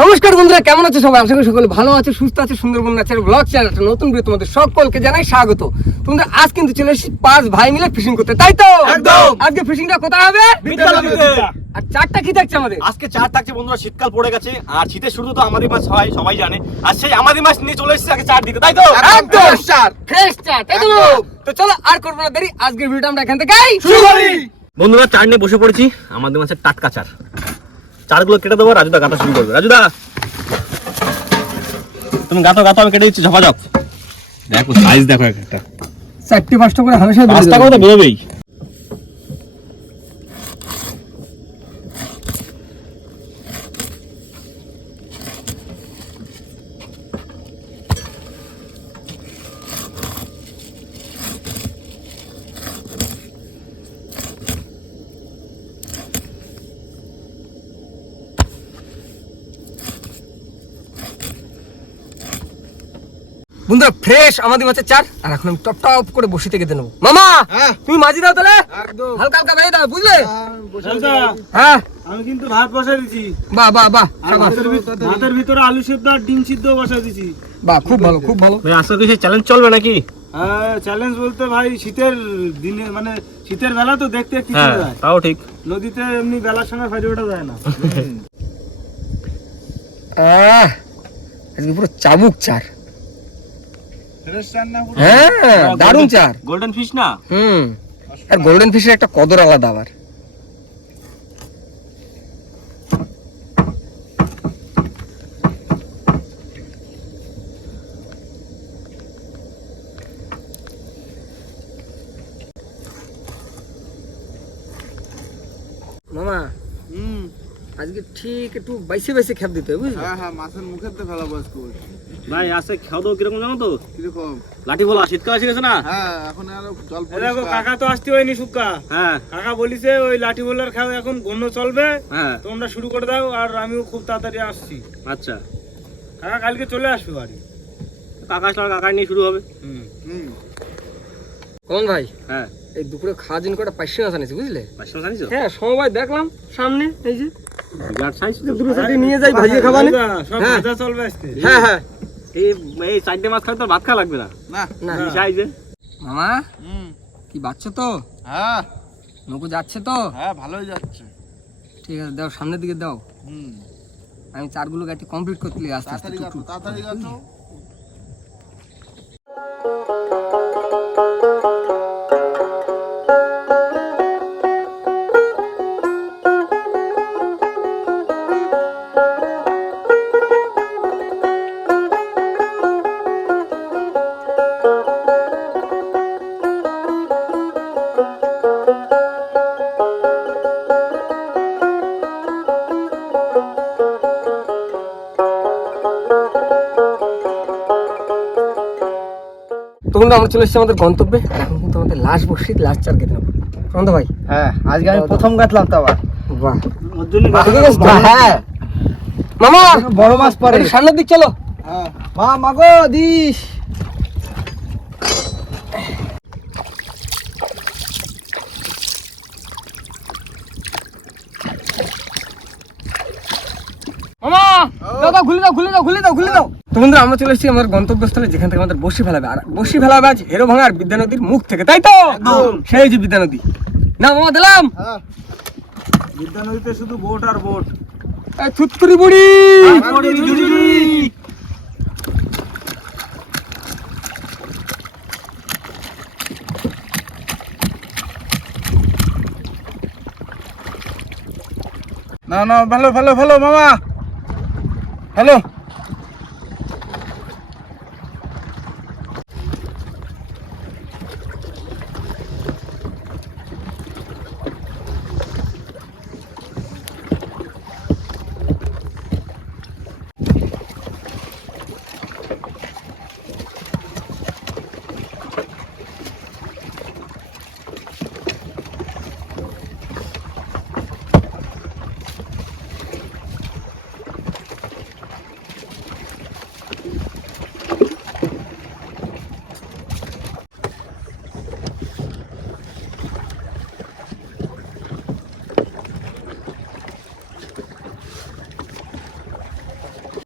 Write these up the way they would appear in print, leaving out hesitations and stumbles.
নমস্কার বন্ধুরা, কেমন আছে সবাই? আশা করি সকলে ভালো আছে, সুস্থ আছে। সুন্দরবন ন্যাচারাল ব্লগ চ্যানেল একটা নতুন ভিডিও তোমাদের সকলকে জানাই স্বাগত। তোমরা আজ কিন্তু চলে এসেছি 5 ভাই মিলে ফিশিং করতে, তাই তো? একদম। আজকে ফিশিংটা কোথায় হবে? বিদ্যালয়তে। আর চারটা কি থাকছে আমাদের? আজকে চার থাকছে বন্ধুরা, শীতকাল পড়ে গেছে আর শীতের শুরু তো আমাদের মাছ হয়, সবাই জানে। আর সেই আমাদের মাছ নিয়ে চলে এসেছে আগে চার দিতে, তাই তো? একদম ফ্রেশ চার, তাই তো? তো চলো আর করবো না দেরি, আজকের ভিডিওটা আমরা এখান থেকে শুরু করি। বন্ধুরা চার নিয়ে বসে পড়েছি, আমাদের মাছের টাটকা চার। চারগুলো কেটে দেবো, রাজুদা গাঁথা শুরু করবে। রাজুদা তুমি গাঁথো, আমি কেটে দিচ্ছি ঝপাঝপ। দেখো সাইজ দেখো, একটা 4-5টা করে হামেশা 5টা করে তো বেরোবেই। বন্ধুরা ফ্রেশ আমাদের মাছের চার, আর এখন আমি টপ টপ করে বসিতে কেটে নেবো। মামা তুমি মাঝি দাও তাহলে, হালকা হালকা ভেজে দাও, বুঝলে? হ্যাঁ আমি কিন্তু ভাত বসাই দিছি। বাহ বাহ বাহ, আর ভাতের ভিতরে আলু সিদ্ধ আর ডিম সিদ্ধ বসাই দিছি। বাহ, খুব ভালো খুব ভালো। ভাই আজকে কি চ্যালেঞ্জ চলবে নাকি? হ্যাঁ, চ্যালেঞ্জ বলতে ভাই শীতের দিনে, মানে শীতের বেলা তো দেখতে একটু হ্যাঁ যায়। তাও ঠিক। নদীতে এমনি বেলার সময় ফাইটে ওঠা যায় না। আজকে পুরো চাবুক চার। হ্যাঁ, দারুণ চার। গোল্ডেন ফিশ না? আর গোল্ডেন ফিশের একটা কদর আলাদা আবার। মামা আজকে ঠিক একটু বাইসে বাইসে খেপ দিতে হবে, বুঝলি? হ্যাঁ, মাছের মুখের তো ফেলা বয়স্ক। ভাই আজকে খাওয়া দাওয়া কিরকম জানো তো? কিরকম? লাঠি বলা, শীতকাল এসে গেছে না? হ্যাঁ, এখন আর জল এ দেখো কাকা তো আসতে হয়নি সুক্কা। হ্যাঁ কাকা বলিছে ওই লাঠি বোলার খাও এখন গণ্য চলবে, হ্যাঁ তোমরা শুরু করে দাও আর আমিও খুব তাড়াতাড়ি আসছি। আচ্ছা, কাকা কালকে চলে আসবে বাড়ি। কাকা আসলে কাকা নিয়ে শুরু হবে। হুম। কোন ভাই, হ্যাঁ এই দুপুরে খাওয়ার জন্য কটা পাইসে মাছ আনিছি, বুঝলে? পাঁচশো জানিস? হ্যাঁ, সময় দেখলাম সামনে, এই যে বিরাট সাইজ তো। দুটো সাইডে নিয়ে যাই, ভাজিয়ে খাবানে। সব হ্যাঁ। ভাজা চলবে আজকে। হ্যাঁ হ্যাঁ। এই চারটে মাছ খাওয়া তো ভাত খাওয়া লাগবে না। না। না এই সাইজে মামা, হুম। কি বাচ্চা তো? হ্যাঁ, নৌকো যাচ্ছে তো? হ্যাঁ, ভালোই যাচ্ছে। ঠিক আছে, দাও সামনের দিকে দাও, হুম। আমি চারগুলো গাড়ি কমপ্লিট করতে লিগে আস্তে আস্তে তাড়াতাড়ি টুক গাছো, টুক। তাড়াতাড়ি গাছো। তো বন্ধু, আমরা চলে এসেছি আমাদের গন্তব্যে। এখন কিন্তু আমাদের লাস্ট বসি, লাস্ট চার কেটে নেবো। প্রশান্ত ভাই, হ্যাঁ, আজকে আমি প্রথম গাঁথলাম তো আবার। বাহ, ওর জন্য ঠিক আছে তো? হ্যাঁ, মামা বড় মাছ পরে। একটু সামনের দিক চলো। হ্যাঁ, মা মাগো দিস। মামা দাও দাও, খুলে দাও খুলে দাও খুলে দাও খুলে দাও। তো বন্ধুরা, আমরা চলে এসেছি আমাদের গন্তব্যস্থলে, যেখান থেকে আমাদের বসি ফেলাবে। আর বসি ফেলাবে আজ হেরো ভাঙার বিদ্যা নদীর মুখ থেকে, তাই তো? সেই যে বিদ্যা নদী। না মামা, দিলাম। হ্যাঁ, বিদ্যা নদীতে শুধু বোট আর বোট। এই থুতকুরি বুড়ি। না না, ভালো ভালো ভালো মামা, হ্যালো।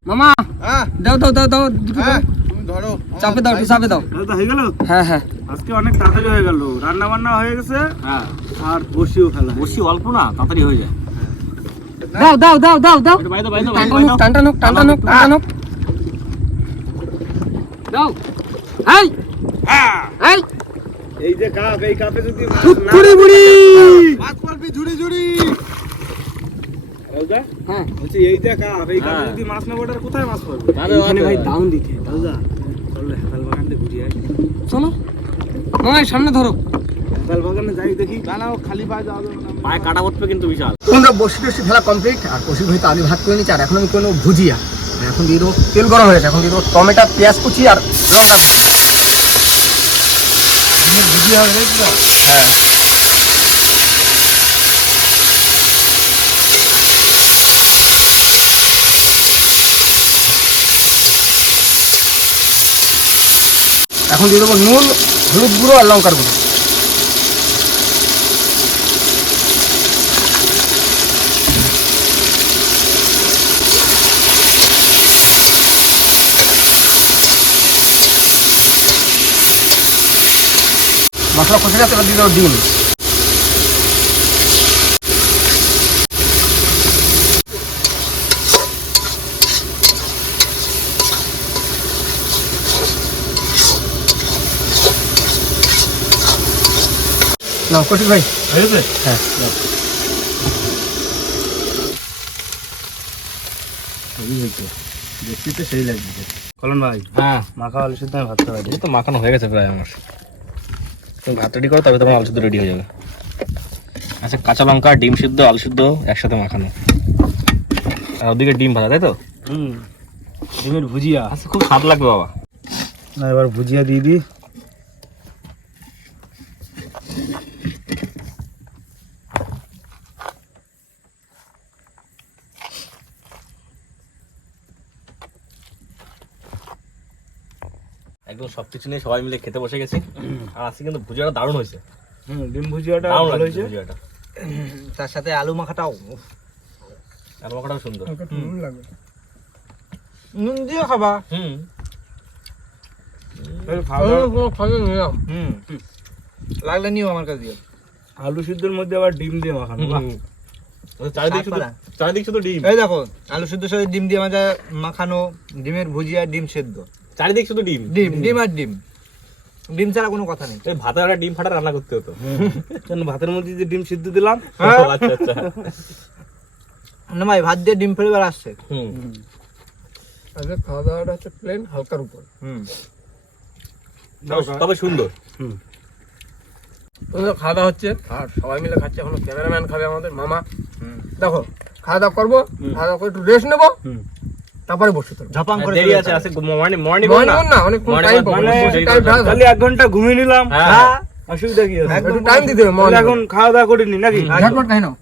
মামা হ্যাঁ দাও দাও দাও দাও দুটো হ্যাঁ করে। তুমি ধরো চাপে দাও একটু চাপে দাও। দাদা হয়ে গেল হ্যাঁ হ্যাঁ আজকে অনেক তাড়াতাড়ি হয়ে গেল, রান্না বান্না হয়ে গেছে হ্যাঁ আর বসিও ফেলা বসি অল্প না তাড়াতাড়ি হয়ে যায়। দাও দাও দাও দাও দাও বাইরে বাইরে টানটা নোক টানটা নোক টানটা নোক দাও এই এই এই যে কাপ, এই কাপে যদি ফুটফুড়ি বুড়ি মাছ পারবি ঝুড়ি ঝুড়ি দাদা হ্যাঁ বলছি এইটা কাপ, এই কাপে হ্যাঁ। যদি মাছ না পড়ে কোথায় মাছ পড়বে? এখানে ভাই দাউন দিতে দাদা চল হেতাল বাগানতে ঘুরি আসি। চলো মামা এই সামনে ধরো। হেতাল বাগানে যাই দেখি। না না ও খালি পায়ে যাওয়া যাবে না পায়ে কাটা পড়বে কিন্তু বিশাল। তোমরা বসি টসি ফেলা কমপ্লিট আর কষির হয়তো আলু ভাত করে নিচ্ছি আর এখন আমি কোনো ভুজিয়া আর এখন দিয়ে দেবো তেল গরম হয়েছে এখন দিয়ে দেবো টমেটো পেঁয়াজ কুচি আর লঙ্কা ভুজিয়া হবে দেখি তো? হ্যাঁ এখন দিয়ে দেবো নুন হলুদ গুঁড়ো আর লঙ্কার গুঁড়ো মশলা কষে গেছে এবার দিয়ে দেবো ডিম না কঠিন ভাই হয়ে গেছে? হ্যাঁ দেখতে সেই লাগছে। কলন ভাই হ্যাঁ মাখা আলু সিদ্ধ আমি ভাত খাওয়াই এই তো মাখানো হয়ে গেছে প্রায় আমার। তুমি ভাত রেডি করো তবে তোমার আলু সিদ্ধ রেডি হয়ে যাবে। আচ্ছা কাঁচা লঙ্কা ডিম সিদ্ধ আলু সিদ্ধ একসাথে মাখানো আর ওদিকে ডিম ভাজা তাই তো? ডিমের ভুজিয়া। আচ্ছা খুব স্বাদ লাগবে বাবা। না এবার ভুজিয়া দিয়ে দিই। একদম সবকিছু নিয়ে সবাই মিলে খেতে বসে গেছি আর আজকে কিন্তু ভুজিয়াটা দারুণ হয়েছে। ডিম ভুজিয়াটা দারুণ ভালো লাগছে হয়েছে। ভুজিয়াটা। তার সাথে আলু মাখাটাও আর মাখাটাও সুন্দর। নুন লাগবে নুন দিয়ে খাবা। হুম লাগলে নিও আমার কাছে দিও। আলু সিদ্ধর মধ্যে আবার ডিম দিয়ে মাখানো। বাহ। চারিদিক শুধু চারিদিক শুধু ডিম এই দেখো আলু সিদ্ধর সাথে ডিম দিয়ে মাখানো, ডিমের ভুজিয়া, ডিম সেদ্ধ, চারিদিক শুধু ডিম ডিম ডিম আর ডিম, ডিম ছাড়া কোনো কথা নেই। এই ভাতের একটা ডিম ফাটা রান্না করতে হতো। কেন ভাতের মধ্যে যে ডিম সিদ্ধ দিলাম। ও, আচ্ছা আচ্ছা না ভাই ভাত দিয়ে ডিম ফেলে আসছে। হুম আজকে খাওয়া দাওয়াটা হচ্ছে প্লেন হালকার উপর তবে সুন্দর। তোমাদের খাওয়া দাওয়া হচ্ছে আর সবাই মিলে খাচ্ছে এখনো ক্যামেরাম্যান খাবে আমাদের মামা দেখো খাওয়া দাওয়া করবো খাওয়া দাওয়া করে একটু রেস্ট নেবো তারপরে বসে থাকবো ঝাপাং করে দেরি আছে আজকে মর্নিং মর্নিং না অনেক টাইম পাবো খালি 1 ঘন্টা ঘুমিয়ে নিলাম। হ্যাঁ। অসুবিধা কি আছে? একটু টাইম দিতে হবে তাহলে এখন খাওয়া দাওয়া করিনি নাকি? ঝটপট খাই নাও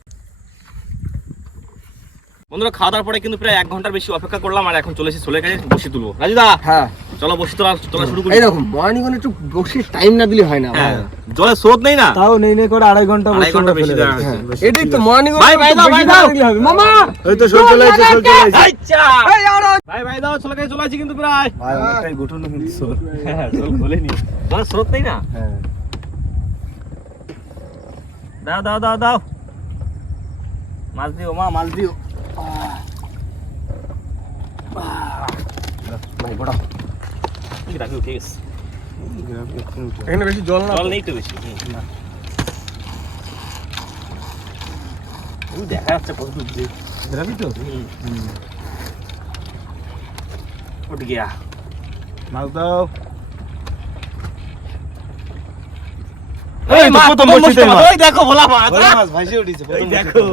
বন্ধুরা খাওয়া দাওয়ার পরে কিন্তু প্রায় 1 ঘন্টার বেশি অপেক্ষা করলাম আর এখন চলে এসেছি চলে গেছে বসি তুলবো। রাজুদা হ্যাঁ চলো বসি তোলা শুরু করি। এই দেখো মর্নিং একটু বসে টাইম না দিলে হয় না হ্যাঁ জলে স্রোত নেই না। তাও নেই নেই করে 2.5 ঘন্টা 2.5 ঘন্টা বেশি দেওয়া হ্যাঁ, হয়েছে। এটাই তো মর্নিং ভাই, ভাই দাও, ভাই দাও। হবে মামা এই তো সব চলে আসছে, সব চলে আসছে। আচ্ছা এই আরো ভাই দাও চলে গেছে চলে আসছি কিন্তু প্রায়। ভাই অনেকটাই গুটুনো কিন্তু সব। হ্যাঁ চল বলে নি জলে স্রোত নেই না। হ্যাঁ দাও দাও দাও দাও মাছ দিও মা মাছ দিও। ভাই বড় কি রাখি উঠে গেছে। এখানে বেশি জল না জল নেই তো বেশি। ওই দেখা যাচ্ছে কত দূর দিয়ে। রাখি তো উঠ গিয়া মাছ দাও। এই তো মা প্রথম প্রথম বসিতে মাছ। ওই দেখো ভোলা মাছ। বড় মাছ ভাসিয়ে উঠেছে এই দেখো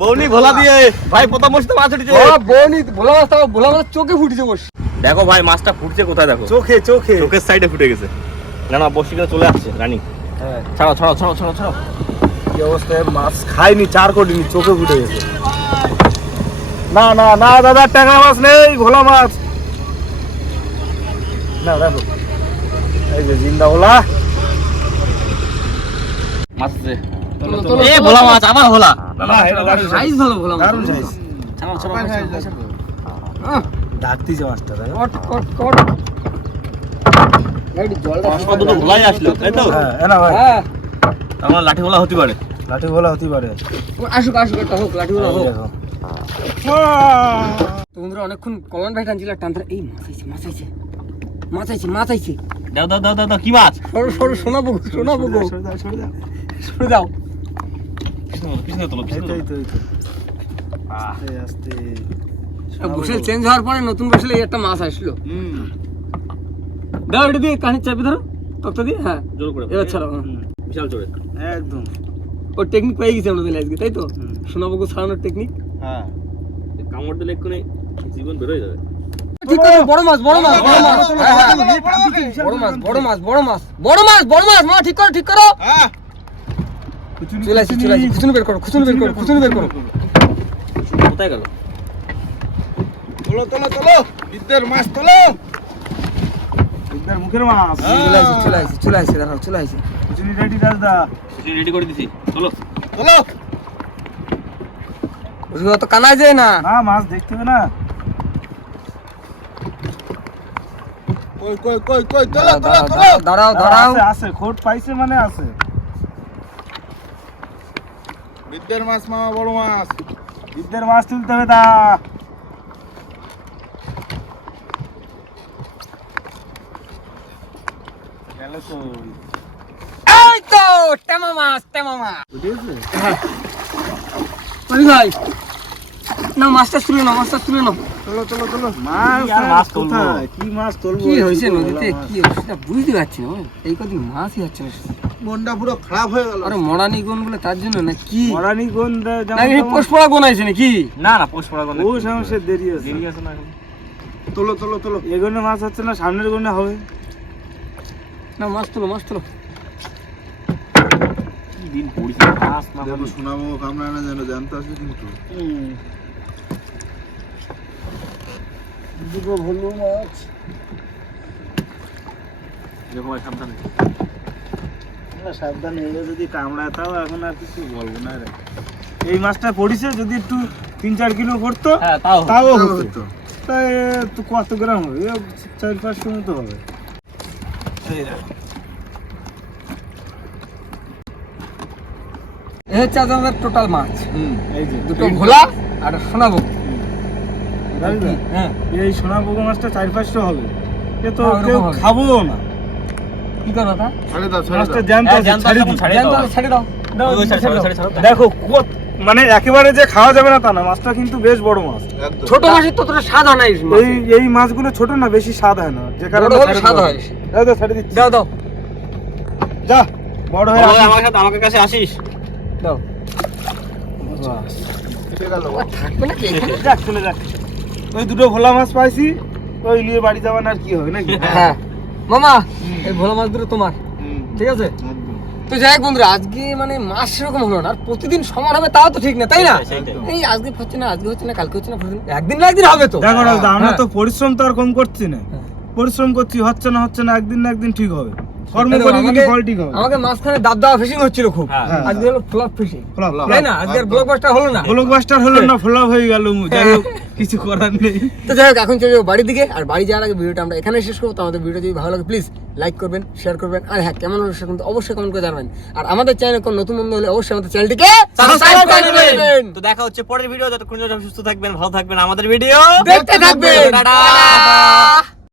বৌনি ভোলা দিয়ে ভাই প্রথম বসতে মাছ উঠেছে। বনি ভোলা মাছ চোখে ফুটেছে বস দেখো ভাই মাছটা ফুটছে কোথায় দেখো চোখে চোখে। চোখের সাইডে ফুটে গেছে। না না বসি করে চলে আসছে রানী। হ্যাঁ ছাড়াও ছাড়াও ছাড়াও ছাড়াও ছাড়াও। কি অবস্থায় মাছ খাইনি, 4 কোটিনি, চোখে ফুটে গেছে। না না না দাদা টাকা মাছ নেই, ভোলা মাছ না। দেখো এই যে জিন্দা ভোলা। মাছ আছে। তোলো, তোলো, এ তোলো, ভোলা তোলো। মাছ আবার ভোলা। না এটা দারুণ সাইজ ভালো ভোলা মাছ দারুণ সাইজ। ছাড়াও ছাড়াও ছাড়াও, ছাড়াও। ডাকতিছে মাছটা তাই কট কট কট এই জলটা মাছ দুটো ভোলাই আসলো তাই তো? হ্যাঁ এনা ভাই হ্যাঁ আমার লাঠি ভোলা হতে পারে। লাঠি বলা হতে পারে আসুক আসুক একটা হোক লাঠিগুলো হোক। দেখো তো বন্ধুরা অনেকক্ষণ কমন ভাই টানছিল টানতে এই মাছ আইছে দাও দাও দাও দাও দাও, কি মাছ? সরো সরো শোনাবো গো সরে দাও সরে দাও সরে দাও পিছনে তোলো, পিছনে এই তো তোলো। এই তো আস্তে আস্তে বসেল চেঞ্জ হওয়ার পরে নতুন বসেলে একটা মাছ আসলো দাও এটা দিয়ে কাহিনী চাপি ধরো তক্তা দিয়ে হ্যাঁ জোর করে এবার ছাড়াও বিশাল চড়ে। একদম ও টেকনিক পেয়ে গেছি আমরা দিলে আজকে তাই তো শোনাবো গো ছাড়ানোর টেকনিক হ্যাঁ কামড় দিলে এক্ষুনি জীবন বেরোয় যাবে। ঠিক করে বড় মাছ হ্যাঁ, বড় মাছ মা ঠিক করো চলে আসি খুচুনি বের করো কোথায় গেল? তোলো তোলো তোলো বিদ্যের মাছ তোলো বিদ্যার মুখের মাছ চলে আসি দাঁড়াও চলে আসি কুচুনি রেডি দাদা রেডি করে দিছি, চলো। তোলো অত কানায় যায় না না মাছ দেখতে হবে না কই কই কই কই তোলো তোলো তোলো দাঁড়াও আছে আছে খোট পাইছে মানে আছে বিদ্যের মাছ মামা বড় মাছ বিদ্যের মাছ তুলতে হবে দা গেল তো এই তো টেমা মাছ বুঝেছে ওই ভাই না মাছটা তুলে নাও চলো চলো চলো মাছ আর মাছ তুলবো? কোথায়? কি মাছ তুলবো কি হয়েছে নদীতে কি হয়েছে সেটা বুঝতে পারছি না ভাই। এই কদিন মাছই হচ্ছে না মনটা পুরো খারাপ হয়ে গেল আরে মরানি গুণ বলে তার জন্য না কি মরানি গন্ধ নাকি পোষ পড়া গুণ আছে নাকি না না পোষ পড়া গেল। ও সমস্যা দেরি আছে দেরি আছে না এখন। তোলো তোলো তোলো এগোনে মাছ হচ্ছে না সামনের গনে হবে না মাছ তোলো কি দিন পড়িছে, মাছ না দেখো হলে। শোনাবো কামড়া না যেন জানতে আসবে কিন্তু দুটো ভুলবো মাছ দেখো ভাই সাবধানে। না সাবধানে এলে যদি কামড়ায় তাও এখন আর কিছু বলবো না রে এই মাছটা পড়িছে যদি একটু 3-4 কিলো পড়তো হ্যাঁ তাও তাও তাও হতো হতো। তাই তো কত গ্রাম হবে 4-500 মতো হবে এই হচ্ছে আজ আমাদের টোটাল মাছ এই যে দুটো ভোলা আর শোনাবো দাদা, হ্যাঁ এই সোনা পোকা মাছটা 4-500 হবে এ তো হ্যাঁ, ওরকম কেউ হবে। খাবো না কি করো তা ছাড়ে দাও মাছটা জ্যান্ত হ্যাঁ, আছে, জ্যান্ত ছাড়ি আছে, দিই। ছাড়ি জ্যান্ত দাও। ছেড়ে দাও ওই সাইড, ছেড়ে দাও। Side, side, side. দেখো মানে একেবারে যে খাওয়া যাবে না তা না মাছটা কিন্তু বেশ বড় মাছ একদম ছোট মাছের ততটা স্বাদ হয় না এই এই মাছগুলো ছোট না বেশি স্বাদ হয় না যে কারণে বড় হলে ছাড়ে স্বাদ দেওয়া হয়। দাও দাও ছাড়ে দিচ্ছি দাও যা বড় হয়ে বড় ভাই, আসিস। আমার সাথে আমাকে কাছে আসিস। দাও কেটে গেল থাকবে নাকি এখানে? যাক চলে যাক ওই দুটো ভোলা মাছ পাইছি ওই নিয়ে বাড়ি যাবেন আর কি হবে নাকি হ্যাঁ মামা এই ভোলা মাছ দুটো তোমার ঠিক আছে তো যাই হোক বন্ধুরা আজকে মানে মাছ সেরকম হলো না আর প্রতিদিন সমান হবে তাও তো ঠিক না তাই না সেইটাই। এই আজকে হচ্ছে না কালকে হচ্ছে না পরশুদিন- একদিন না একদিন হবে তো দেখো রাজদা, আমরা হ্যাঁ। তো পরিশ্রম তো আর কম করছি না হ্যাঁ। পরিশ্রম করছি হচ্ছে না একদিন না একদিন ঠিক হবে কর্ম দেখো, করে গেলে আমাকে- ফল ঠিক হবে আমাকে মাঝখানে দাব দাওয়া ফিশিং হচ্ছিল খুব হ্যাঁ। হ্যাঁ। আজকে হলো ফ্লপ ফিশিং ফ্লপ তাই না আজকে আর ব্লকবাস্টার হলো না ব্লকবাস্টার হলো না ফ্লপ হয়ে গেল যাই হোক কিছু করার নেই তো যাই হোক এখন চলে যাবো বাড়ির দিকে আর বাড়ি যাওয়ার আগে ভিডিওটা আমরা এখানে শেষ করবো তো আমাদের ভিডিও যদি ভালো লাগে প্লিজ লাইক করবেন শেয়ার করবেন আর হ্যাঁ কেমন হলো সেটা কিন্তু অবশ্যই কমেন্ট করে জানাবেন আর আমাদের চ্যানেল কোন নতুন বন্ধু হলে অবশ্যই আমাদের চ্যানেলটিকে সাবস্ক্রাইব করে দেবেন তো দেখা হচ্ছে পরের ভিডিও, যতক্ষণ সুস্থ থাকবেন, ভালো থাকবেন, আমাদের ভিডিও দেখতে থাকবেন টাটা।